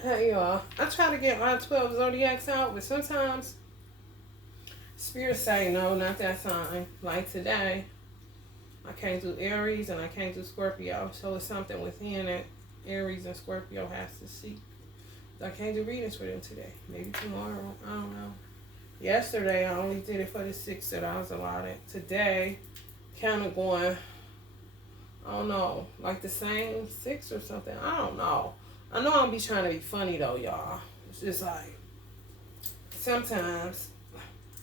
Hey y'all, I try to get my 12 zodiacs out, but sometimes spirits say no, not that sign. Like today, I can't do Aries and I can't do Scorpio, so it's something within that Aries and Scorpio has to see. I can't do readings for them today. Maybe tomorrow. I don't know. Yesterday, I only did it for the 6 that I was allotted. Today, kind of going, I don't know, like the same 6 or something. I don't know. I know I'll be trying to be funny though, y'all. It's just like sometimes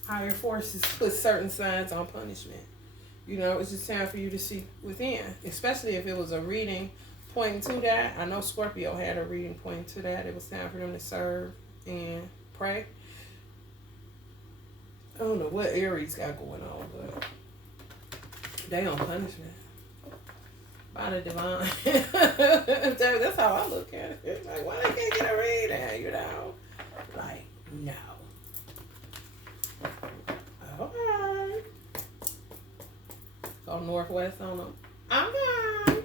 higher forces put certain signs on punishment. You know, it's just time for you to see within, especially if it was a reading pointing to that. I know Scorpio had a reading pointing to that. It was time for them to serve and pray. I don't know what Aries got going on, but they on punishment by the divine. That's how I look at it. It's like, why they can't get a reading, you know? Like, no. Okay. Go northwest on them. Okay.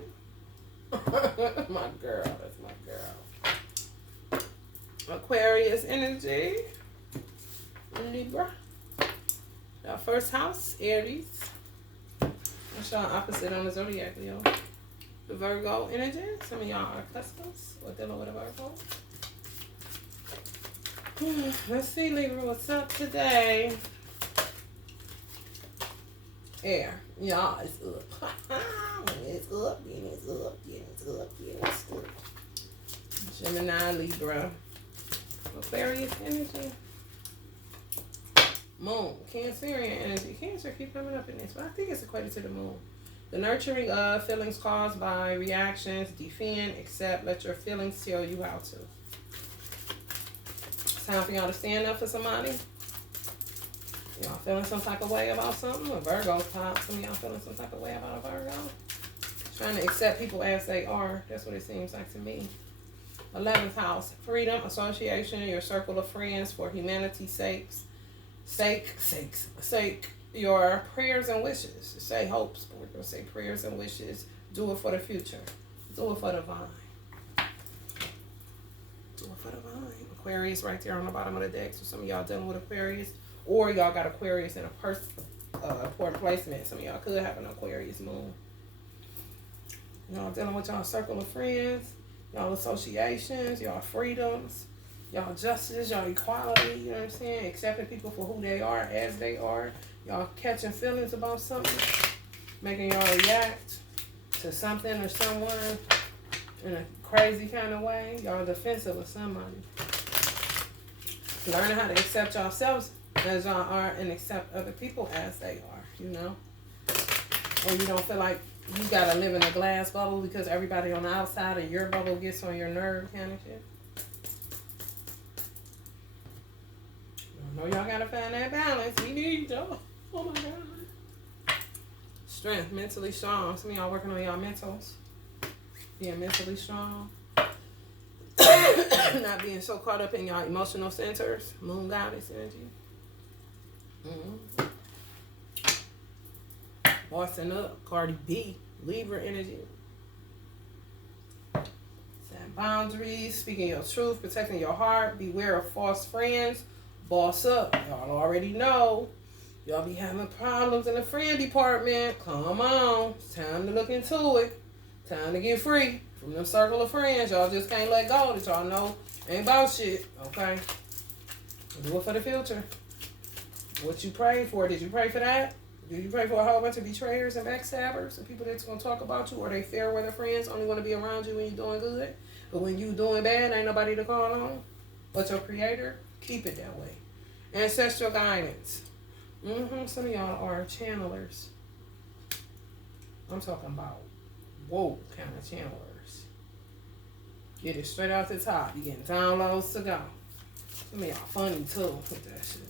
My girl, that's my girl. Aquarius energy. Libra. Our first house, Aries. That's y'all opposite on the zodiac, Leo. The Virgo energy. Some of y'all are customs or dealing with a Virgo. Let's see, Libra, what's up today? Air. Y'all, it's up. When it's up, then it's up, then it's up, then it's up. Gemini, Libra. Aquarius energy. Moon. Cancerian energy. Cancer keep coming up in this, but I think it's equated to the moon. The nurturing of feelings caused by reactions. Defend, accept, let your feelings tell you how to. It's time for y'all to stand up for somebody. Y'all feeling some type of way about something? A Virgo top. Some of y'all feeling some type of way about a Virgo? Trying to accept people as they are. That's what it seems like to me. 11th house. Freedom, association, your circle of friends for humanity's sake, your prayers and wishes. Say hopes, but we're going to say prayers and wishes. Do it for the future. Do it for the vine. Do it for the vine. Aquarius right there on the bottom of the deck. So some of y'all dealing with Aquarius. Or y'all got Aquarius in a poor placement. Some of y'all could have an Aquarius moon. Y'all dealing with y'all circle of friends. Y'all associations. Y'all freedoms. Y'all justice, y'all equality, you know what I'm saying? Accepting people for who they are, as they are. Y'all catching feelings about something. Making y'all react to something or someone in a crazy kind of way. Y'all defensive of somebody. Learning how to accept yourselves as y'all are and accept other people as they are, you know? Or you don't feel like you gotta live in a glass bubble because everybody on the outside of your bubble gets on your nerve kind of shit. I know y'all gotta find that balance. We need y'all. Oh my God. Strength, mentally strong. Some of y'all working on y'all mentals. Being mentally strong. Not being so caught up in y'all emotional centers. Moon goddess energy. Bossing up. Cardi B. Libra energy. Setting boundaries. Speaking your truth. Protecting your heart. Beware of false friends. Boss up. Y'all already know. Y'all be having problems in the friend department. Come on. It's time to look into it. Time to get free from them circle of friends. Y'all just can't let go that y'all know ain't about shit. Okay? Do it for the future. What you prayed for. Did you pray for that? Did you pray for a whole bunch of betrayers and backstabbers and people that's going to talk about you? Or they fair weather friends only want to be around you when you're doing good? But when you doing bad, ain't nobody to call on? But your creator? Keep it that way. Ancestral guidance. Some of y'all are channelers. I'm talking about whoa kind of channelers. Get it straight out the top. You getting downloads to go. Some of y'all funny too with that shit.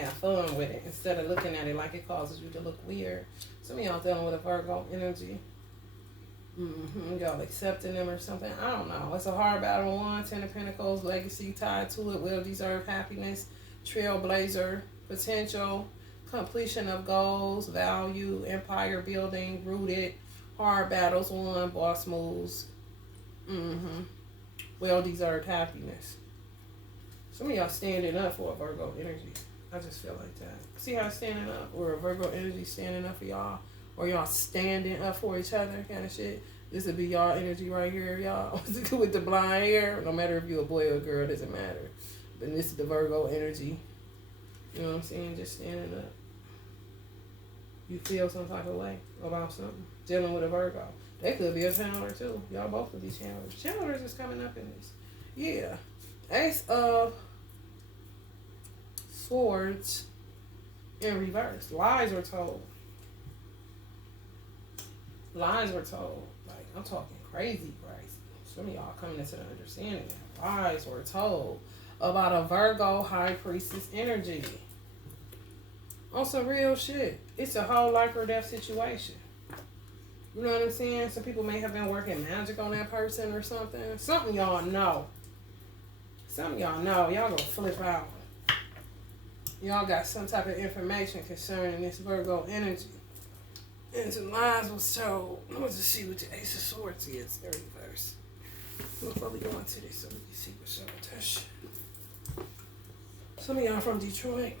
Have fun with it instead of looking at it like it causes you to look weird. Some of y'all dealing with a Virgo energy. Y'all accepting them or something. I don't know. It's a hard battle. 1, 10 of Pentacles, legacy tied to it, well-deserved happiness, trailblazer, potential, completion of goals, value, empire building, rooted, Hard battles won, boss moves. Well-deserved happiness. Some of y'all standing up for a Virgo energy. I just feel like that. See how standing up? Or a Virgo energy standing up for y'all? Or y'all standing up for each other kind of shit? This would be y'all energy right here, y'all. With the blonde hair. No matter if you're a boy or a girl, doesn't matter. But this is the Virgo energy. You know what I'm saying? Just standing up. You feel some type of way about something. Dealing with a Virgo. They could be a channeler too. Y'all both could be channelers. Channelers is coming up in this. Yeah. Ace of Swords in reverse. Lies were told. Lies were told. Like, I'm talking crazy. Some of y'all coming into the understanding that lies were told about a Virgo high priestess energy. On some real shit. It's a whole life or death situation. You know what I'm saying? Some people may have been working magic on that person or something. Something y'all know. Some y'all know. Y'all gonna flip out. Y'all got some type of information concerning this Virgo energy. And some lies was told. Let's just see what the Ace of Swords is. There reverse. Before we go into this, so we can see what's up with that shit. Some of y'all from Detroit.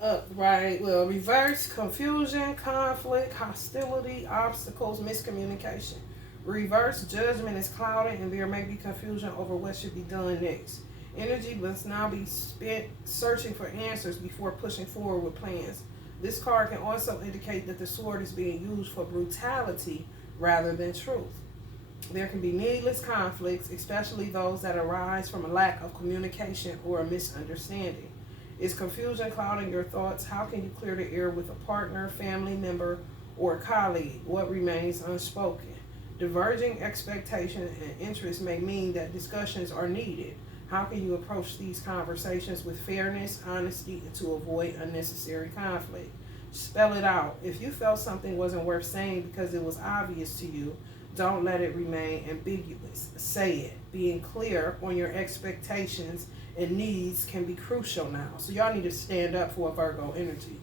Upright, well, reverse, confusion, conflict, hostility, obstacles, miscommunication. Reverse, judgment is clouded and there may be confusion over what should be done next. Energy must now be spent searching for answers before pushing forward with plans. This card can also indicate that the sword is being used for brutality rather than truth. There can be needless conflicts, especially those that arise from a lack of communication or a misunderstanding. Is confusion clouding your thoughts? How can you clear the air with a partner, family member, or colleague? What remains unspoken? Diverging expectations and interests may mean that discussions are needed. How can you approach these conversations with fairness, honesty, and to avoid unnecessary conflict? Spell it out. If you felt something wasn't worth saying because it was obvious to you, don't let it remain ambiguous. Say it. Being clear on your expectations and needs can be crucial now. So y'all need to stand up for a Virgo energy,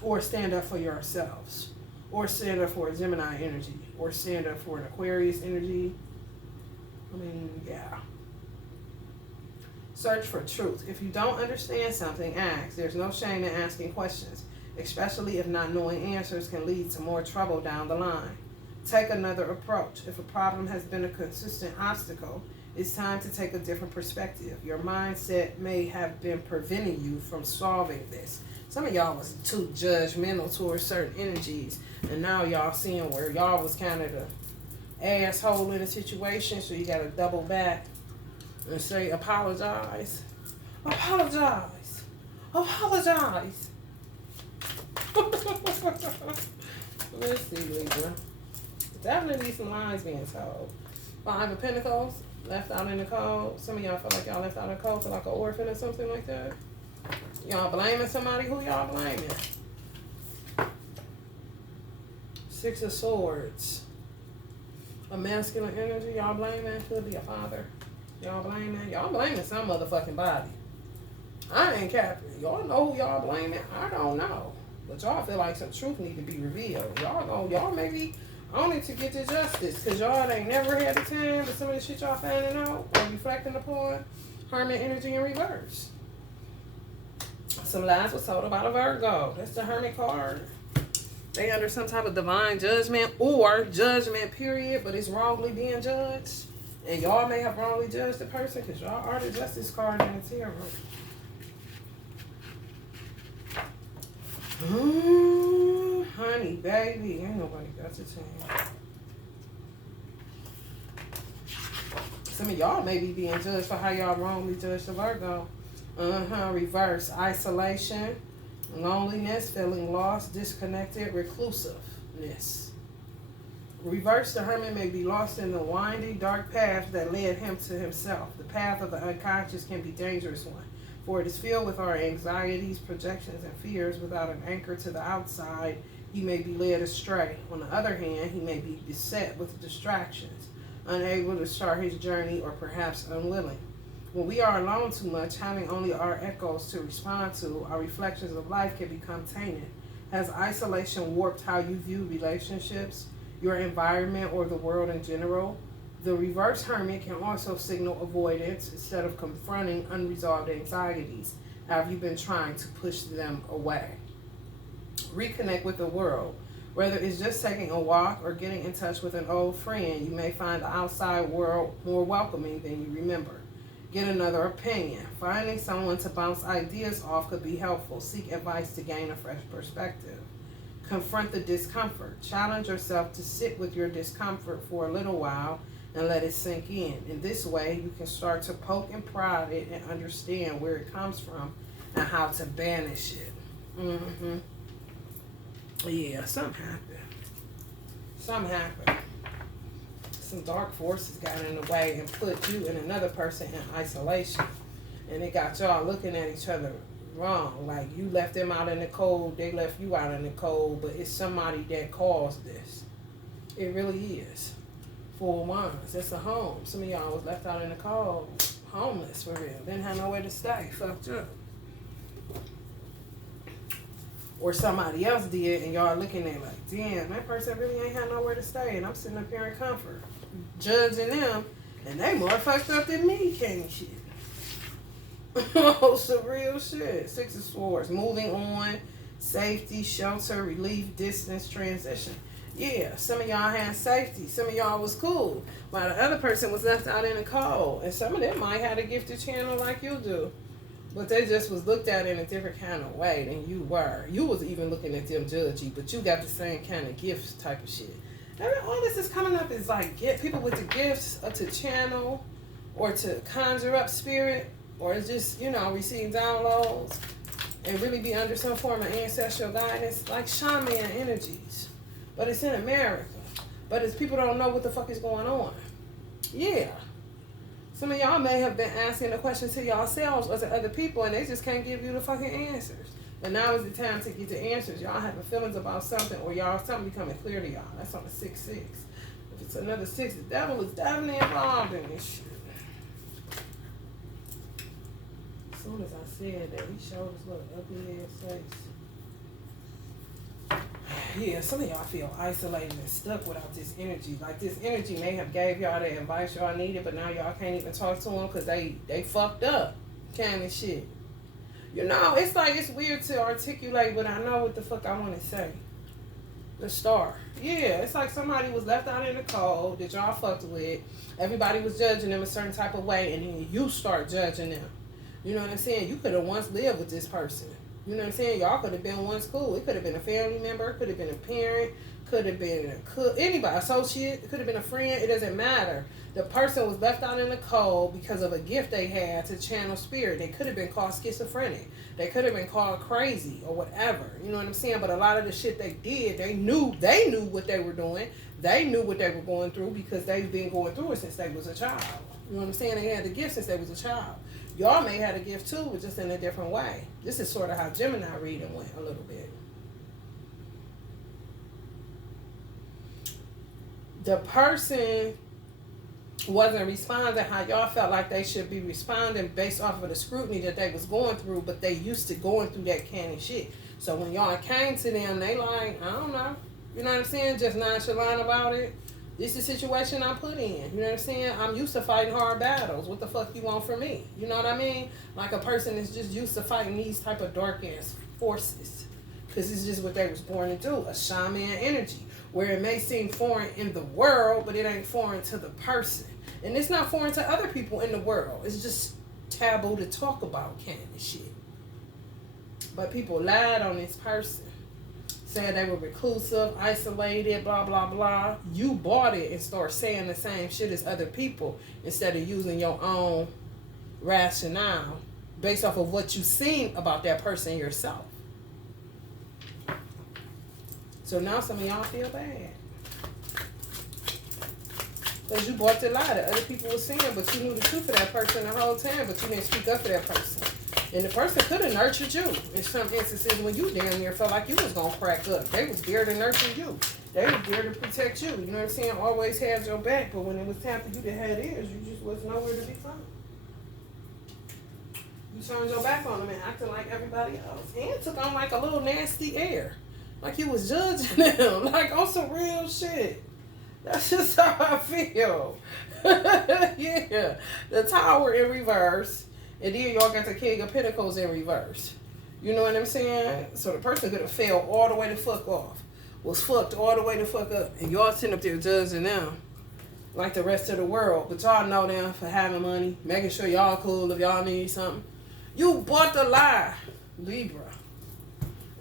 or stand up for yourselves, or stand up for a Gemini energy, or stand up for an Aquarius energy. I mean, yeah. Search for truth. If you don't understand something, ask. There's no shame in asking questions, especially if not knowing answers can lead to more trouble down the line. Take another approach. If a problem has been a consistent obstacle, it's time to take a different perspective. Your mindset may have been preventing you from solving this. Some of y'all was too judgmental towards certain energies, and now y'all seeing where y'all was kind of the asshole in a situation, so you got to double back and say, apologize. Apologize. Apologize. Let's see, Libra. Definitely some lies being told. 5 of Pentacles, left out in the cold. Some of y'all feel like y'all left out in the cold, feel like an orphan or something like that. Y'all blaming somebody. Who y'all blaming? 6 of Swords. A masculine energy. Y'all blaming. Could be a father. Y'all blaming. Y'all blaming some motherfucking body. I ain't capping. Y'all know who y'all blaming? I don't know. But y'all feel like some truth need to be revealed. Y'all maybe on it to get to justice. Because y'all ain't never had the time. But some of the shit y'all finding out or reflecting upon. Hermit energy in reverse. Some lies was told about a Virgo. That's the Hermit card. They under some type of divine judgment or judgment period, but it's wrongly being judged. And y'all may have wrongly judged the person because y'all are the justice card in the tarot. Honey, baby, ain't nobody got to change. Some of y'all may be being judged for how y'all wrongly judged the Virgo. Reverse. Isolation, loneliness, feeling lost, disconnected, reclusiveness. Reverse, the hermit may be lost in the winding, dark path that led him to himself. The path of the unconscious can be a dangerous one, for it is filled with our anxieties, projections, and fears. Without an anchor to the outside, he may be led astray. On the other hand, he may be beset with distractions, unable to start his journey, or perhaps unwilling. When we are alone too much, having only our echoes to respond to, our reflections of life can become tainted. Has isolation warped how you view relationships, your environment, or the world in general? The reverse hermit can also signal avoidance instead of confronting unresolved anxieties. Have you been trying to push them away? Reconnect with the world. Whether it's just taking a walk or getting in touch with an old friend, you may find the outside world more welcoming than you remember. Get another opinion. Finding someone to bounce ideas off could be helpful. Seek advice to gain a fresh perspective. Confront the discomfort. Challenge yourself to sit with your discomfort for a little while and let it sink in. In this way, you can start to poke and prod it and understand where it comes from and how to banish it. Yeah, something happened. Something happened. Some dark forces got in the way and put you and another person in isolation. And it got y'all looking at each other wrong. Like, you left them out in the cold, they left you out in the cold, but it's somebody that caused this. It really is. 4 of Wands. It's a home. Some of y'all was left out in the cold, homeless for real. Didn't have nowhere to stay. Fucked up. Or somebody else did, and y'all looking at like, damn, that person really ain't had nowhere to stay, and I'm sitting up here in comfort, judging them, and they more fucked up than me, can't shit. Oh, some real shit. 6 of Swords. Moving on, safety, shelter, relief, distance, transition. Yeah, some of y'all had safety. Some of y'all was cool, while the other person was left out in the cold. And some of them might have a gifted channel like you do, but they just was looked at in a different kind of way than you were. You was even looking at them judgy, but you got the same kind of gifts type of shit. And all this is coming up is like, get people with the gifts to channel or to conjure up spirit, or it's just, you know, receive downloads and really be under some form of ancestral guidance, like shaman energies. But it's in America. But it's people don't know what the fuck is going on. Yeah. Some of y'all may have been asking the question to yourselves or to other people, and they just can't give you the fucking answers. And now is the time to get the answers. Y'all having feelings about something, or y'all something becoming clear to y'all. That's on the 6-6. If it's another 6, the devil is definitely involved in this shit. As soon as I said that, he showed his little ugly ass face. Yeah, some of y'all feel isolated and stuck without this energy. Like, this energy may have gave y'all the advice y'all needed, but now y'all can't even talk to them because they fucked up kind of shit. You know, it's like, it's weird to articulate, but I know what the fuck I want to say. The Star. Yeah, it's like somebody was left out in the cold that y'all fucked with. Everybody was judging them a certain type of way, and then you start judging them. You know what I'm saying? You could have once lived with this person. You know what I'm saying? Y'all could have been once cool. It could have been a family member, could have been a parent, could have been a cook, anybody, associate, it could have been a friend. It doesn't matter. The person was left out in the cold because of a gift they had to channel spirit. They could have been called schizophrenic. They could have been called crazy or whatever. You know what I'm saying? But a lot of the shit they did, they knew what they were doing. They knew what they were going through because they've been going through it since they was a child. You know what I'm saying? They had the gift since they was a child. Y'all may have a gift too, but just in a different way. This is sort of how Gemini reading went a little bit. The person wasn't responding how y'all felt like they should be responding based off of the scrutiny that they was going through, but they used to going through that kind of shit. So when y'all came to them, they like, I don't know. You know what I'm saying? Just nonchalant about it. This is the situation I'm put in. You know what I'm saying? I'm used to fighting hard battles. What the fuck you want from me? You know what I mean? Like a person that's just used to fighting these type of dark ass forces. Because it's just what they was born to do. A shaman energy. Where it may seem foreign in the world, but it ain't foreign to the person. And it's not foreign to other people in the world. It's just taboo to talk about kind of shit. But people lied on this person. Said they were reclusive, isolated, blah, blah, blah. You bought it and start saying the same shit as other people instead of using your own rationale based off of what you seen about that person yourself. So now some of y'all feel bad. Because you bought the lie that other people were saying, but you knew the truth of that person the whole time, but you didn't speak up for that person. And the person could have nurtured you in some instances when you damn near felt like you was going to crack up. They was there to nurture you. They was there to protect you. You know what I'm saying? Always had your back. But when it was time for you to have theirs, you just was nowhere to be found. You turned your back on them and acted like everybody else. And took on like a little nasty air. Like you was judging them. Like on some real shit. That's just how I feel. Yeah. The Tower in reverse. And then y'all got the King of Pentacles in reverse. You know what I'm saying? So the person could have failed all the way the fuck off. Was fucked all the way the fuck up. And y'all sitting up there judging them like the rest of the world. But y'all know them for having money. Making sure y'all cool if y'all need something. You bought the lie, Libra.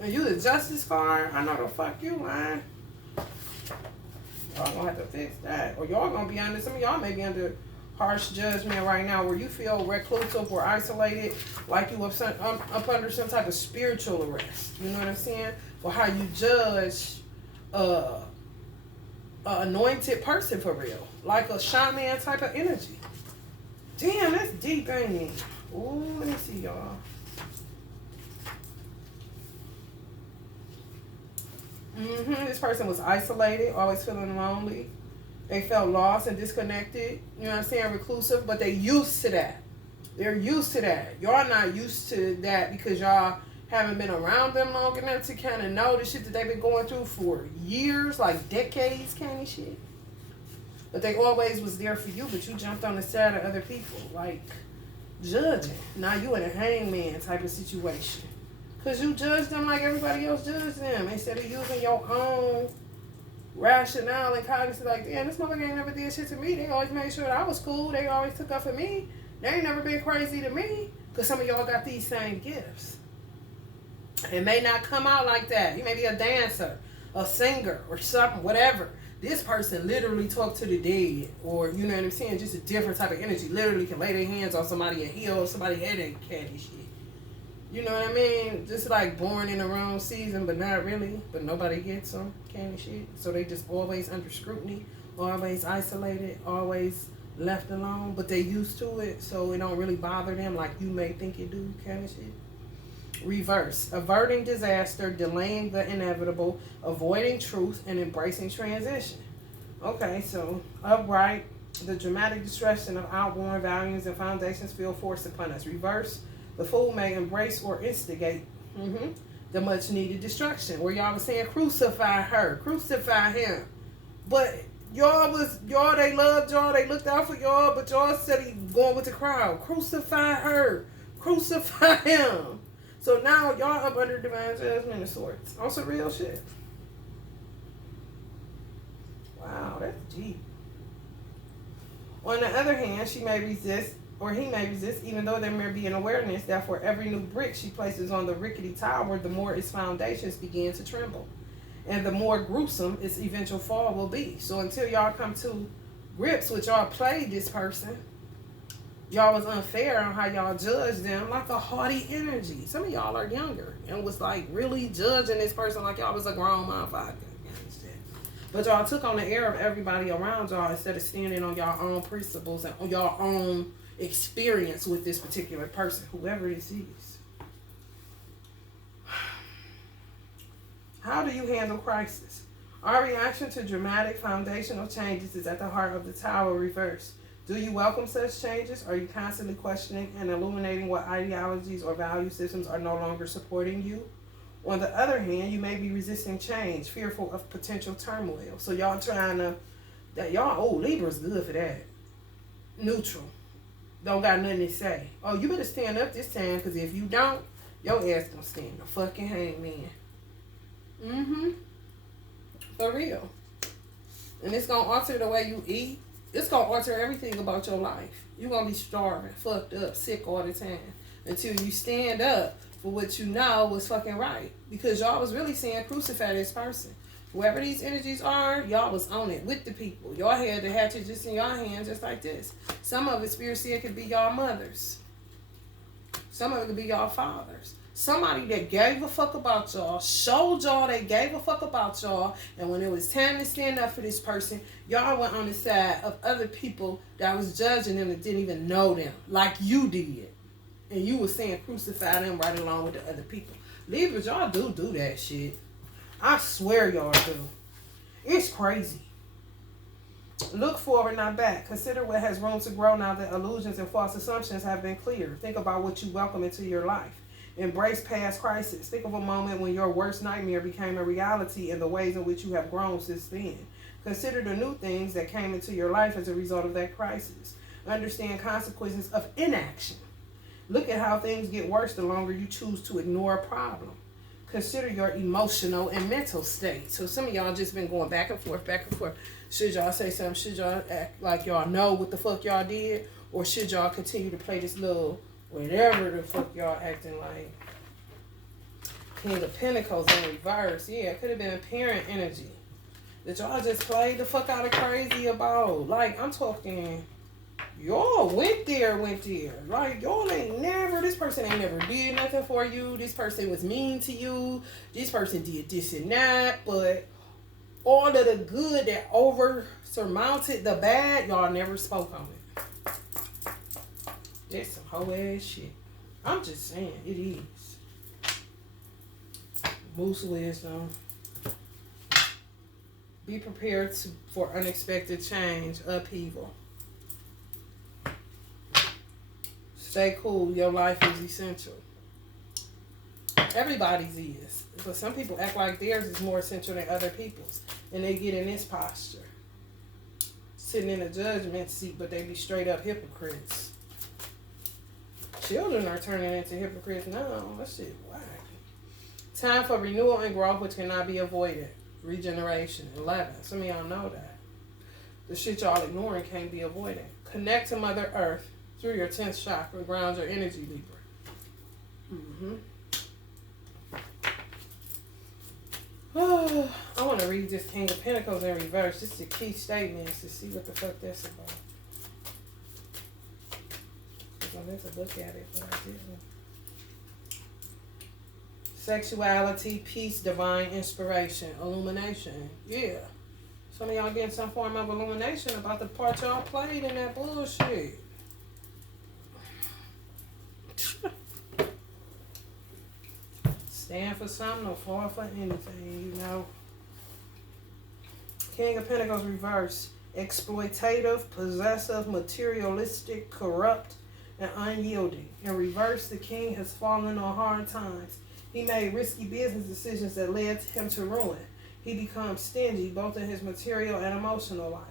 And you the Justice card? I know the fuck you lying. Y'all gonna have to fix that. Or y'all gonna be under, some of y'all may be under harsh judgment right now where you feel reclusive or isolated, like you up under some type of spiritual arrest. You know what I'm saying? For how you judge a anointed person for real. Like a shaman type of energy. Damn, that's deep, ain't it? Ooh, let me see y'all. This person was isolated, always feeling lonely. They felt lost and disconnected. You know what I'm saying? Reclusive, but they used to that. They're used to that. Y'all not used to that because y'all haven't been around them long enough to kind of know the shit that they've been going through for years, like decades kind of shit. But they always was there for you, but you jumped on the side of other people, like judging. Now you in a hangman type of situation. Because you judge them like everybody else judged them. Instead of using your own rationale and cognizance, like, damn, this motherfucker ain't never did shit to me. They always made sure that I was cool. They always took up for me. They ain't never been crazy to me. Because some of y'all got these same gifts. It may not come out like that. You may be a dancer, a singer, or something, whatever. This person literally talked to the dead. Or, you know what I'm saying, just a different type of energy. Literally can lay their hands on somebody and heal somebody's headache, candy shit. You know what I mean? Just like born in the wrong season, but not really. But nobody gets them, kind of shit. So they just always under scrutiny, always isolated, always left alone. But they used to it, so it don't really bother them like you may think it do, kind of shit. Reverse. Averting disaster, delaying the inevitable, avoiding truth, and embracing transition. Okay, so upright. The dramatic destruction of outworn values and foundations feel forced upon us. Reverse. The fool may embrace or instigate the much needed destruction. Where y'all was saying, crucify her, crucify him. But y'all, they loved y'all, they looked out for y'all, but y'all said he going with the crowd. Crucify her, crucify him. So now y'all up under divine judgment of sorts. On some real shit. Wow, that's deep. On the other hand, she may resist, or he may resist, even though there may be an awareness that for every new brick she places on the rickety tower, the more its foundations begin to tremble. And the more gruesome its eventual fall will be. So until y'all come to grips with y'all played this person, y'all was unfair on how y'all judged them, like a haughty energy. Some of y'all are younger and was like really judging this person like y'all was a grown motherfucker. But y'all took on the air of everybody around y'all instead of standing on y'all own principles and on y'all own experience with this particular person, whoever this is. How do you handle crisis? Our reaction to dramatic foundational changes is at the heart of the Tower reverse. Do you welcome such changes? Are you constantly questioning and illuminating what ideologies or value systems are no longer supporting you? On the other hand, you may be resisting change, fearful of potential turmoil. So y'all trying to, Libra's good for that. Neutral. Don't got nothing to say. Oh, you better stand up this time, because if you don't, your ass gonna stand the fucking hangman. For real. And it's gonna alter the way you eat. It's gonna alter everything about your life. You're gonna be starving, fucked up, sick all the time. Until you stand up for what you know was fucking right. Because y'all was really saying crucify this person. Whoever these energies are, y'all was on it with the people. Y'all had the hatchet just in y'all hands, just like this. Some of it, Spirit said, could be y'all mothers. Some of it could be y'all fathers. Somebody that gave a fuck about y'all, showed y'all they gave a fuck about y'all, and when it was time to stand up for this person, y'all went on the side of other people that was judging them that didn't even know them, like you did. And you were saying crucify them right along with the other people. Libras, y'all do that shit. I swear y'all do. It's crazy. Look forward, not back. Consider what has room to grow now that illusions and false assumptions have been cleared. Think about what you welcome into your life. Embrace past crisis. Think of a moment when your worst nightmare became a reality and the ways in which you have grown since then. Consider the new things that came into your life as a result of that crisis. Understand consequences of inaction. Look at how things get worse the longer you choose to ignore a problem. Consider your emotional and mental state. So some of y'all just been going back and forth, back and forth. Should y'all say something? Should y'all act like y'all know what the fuck y'all did? Or should y'all continue to play this little whatever the fuck y'all acting like? King of Pentacles in reverse. Yeah, it could have been a parent energy that y'all just played the fuck out of crazy about. Like, I'm talking, y'all went there. Like, y'all ain't never, this person ain't never did nothing for you. This person was mean to you. This person did this and that. But all of the good that over surmounted the bad, y'all never spoke on it. That's some whole ass shit. I'm just saying, it is. Moose wisdom. Be prepared for unexpected change, upheaval. Stay cool. Your life is essential. Everybody's is. But some people act like theirs is more essential than other people's. And they get in this posture. Sitting in a judgment seat, but they be straight up hypocrites. Children are turning into hypocrites now. That shit whack. Time for renewal and growth, which cannot be avoided. Regeneration. 11. Some of y'all know that. The shit y'all ignoring can't be avoided. Connect to Mother Earth through your 10th chakra. Ground your energy, Libra. I want to read this King of Pentacles in reverse. Just the key statements to see what the fuck that's about. I meant to look at it, but I didn't. Sexuality, peace, divine inspiration, illumination. Yeah. Some of y'all getting some form of illumination about the part y'all played in that bullshit. Stand for something or fall for anything, you know. King of Pentacles reverse. Exploitative, possessive, materialistic, corrupt, and unyielding. In reverse, the king has fallen on hard times. He made risky business decisions that led him to ruin. He becomes stingy both in his material and emotional life.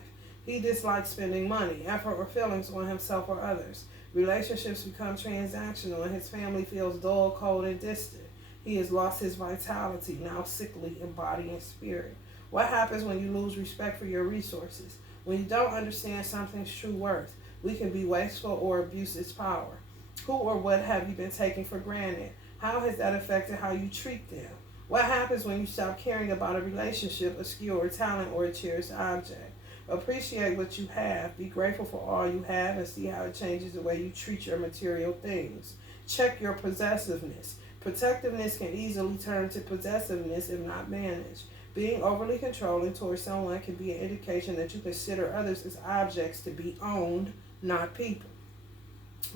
He dislikes spending money, effort, or feelings on himself or others. Relationships become transactional and his family feels dull, cold, and distant. He has lost his vitality, now sickly in body and spirit. What happens when you lose respect for your resources? When you don't understand something's true worth, we can be wasteful or abuse its power. Who or what have you been taking for granted? How has that affected how you treat them? What happens when you stop caring about a relationship, a skill or talent, or a cherished object? Appreciate what you have. Be grateful for all you have and see how it changes the way you treat your material things. Check your possessiveness. Protectiveness can easily turn to possessiveness if not managed. Being overly controlling towards someone can be an indication that you consider others as objects to be owned, not people.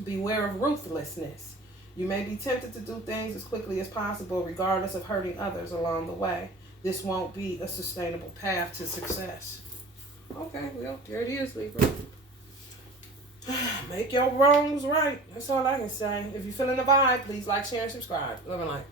Beware of ruthlessness. You may be tempted to do things as quickly as possible, regardless of hurting others along the way. This won't be a sustainable path to success. Okay, well, there it is, Libra. Make your wrongs right. That's all I can say. If you're feeling the vibe, please like, share, and subscribe. Love and light.